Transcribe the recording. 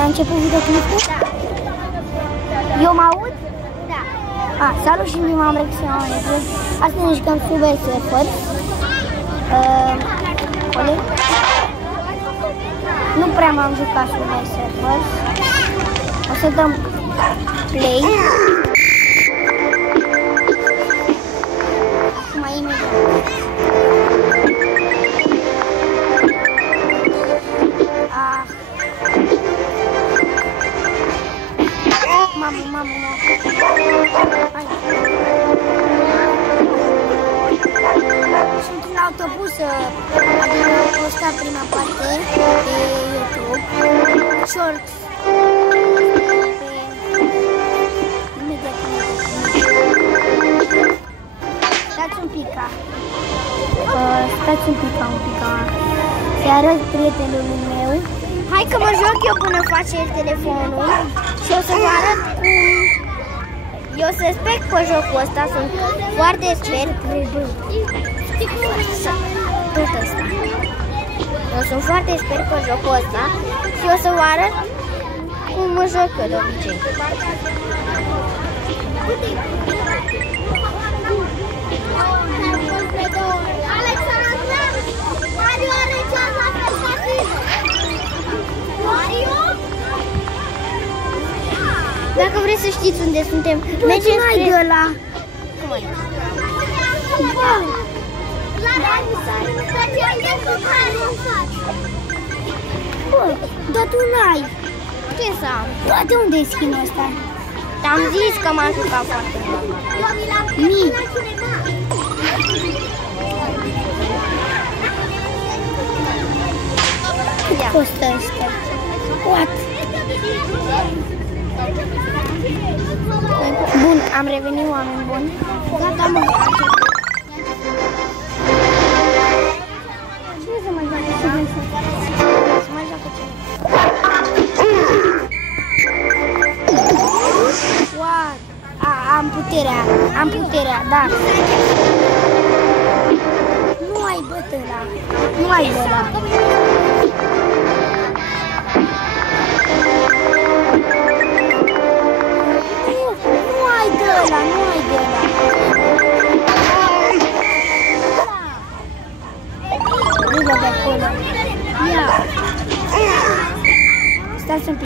La început videoclipul? Da. Eu mă aud? Da. Salut și mine m-am reacționat. Astăzi ne jucăm Subway Surfers. Nu prea m-am jucat Subway Surfers. O să dăm play. Mai imediat. Mamă. Hai. Sunt în autobuz, adică am postat prima parte pe YouTube, shorts imediat. Stați un pic, să arăt prietenului meu. Hai că mă joc eu până face el telefonul și o să vă arăt cum eu să spec pe jocul ăsta, sunt foarte expert. Tot ăsta. Eu sunt foarte expert pe jocul ăsta și o să vă arăt cum mă joc eu de obicei. Dacă vreți să știți unde suntem, mergem spre ăla. Cum adică? Bă, dar tu n-ai. Ce să am? Bă, de unde e skin-ul ăsta? Te-am zis că m-am jucat foarte mult. Mii. Cât costă ăsta? What? Bun, am revenit, oameni buni. Gata, mă. Cine să mă joacă? Să mă joacă cine? What? Am puterea, da. Nu ai bătăla.